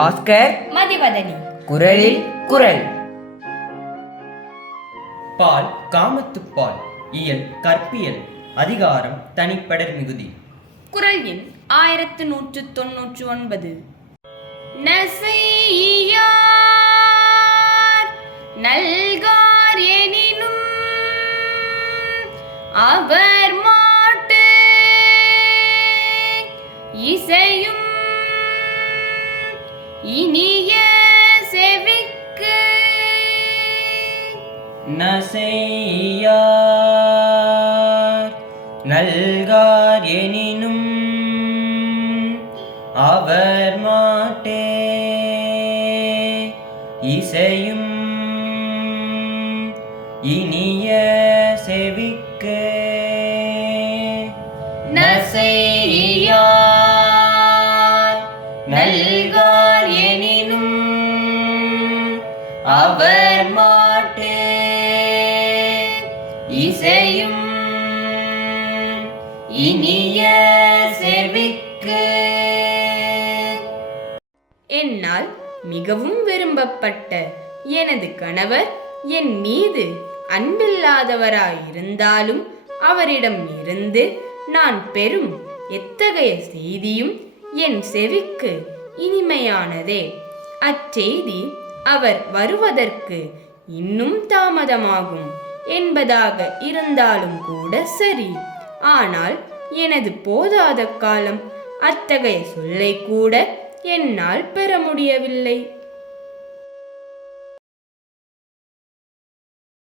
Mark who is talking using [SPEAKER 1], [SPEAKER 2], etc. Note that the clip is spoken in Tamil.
[SPEAKER 1] பாஸ்கர்
[SPEAKER 2] மதிவதனி.
[SPEAKER 1] குரலில் குரல்.
[SPEAKER 3] பால் காமத்துப்பால் இயல் கற்பியல் அதிகாரம் தனிப்படர் மிகுதி.
[SPEAKER 2] குரல் எண் ஆயிரத்து நூற்று தொன்னூற்று ஒன்பது. நசையார் நல்கார் எனினும் அவர் மாட்டு. இசையும் இனிய செவிக்கு
[SPEAKER 3] நசையார் நல்கார் எனினும் அவர் மாட்டே. இசையும் இனிய செவிக்கு நசையார் நல்கார் அவர் மாட்டே. இசையும் இனிய செவிக்கு.
[SPEAKER 2] என்னால் மிகவும் விரும்பப்பட்ட எனது கணவர் என் மீது அன்பில்லாதவராயிருந்தாலும் அவரிடம் இருந்து நான் பெறும் எத்தகைய செய்தியும் என் செவிக்கு இனிமையானதே. அச்செய்தி அவர் வருவதற்கு இன்னும் தாமதமாகும் என்பதாக இருந்தாலும் கூட சரி. ஆனால் எனது போதாத காலம் அத்தகைய சொல்லை கூட என்னால் பெற முடியவில்லை.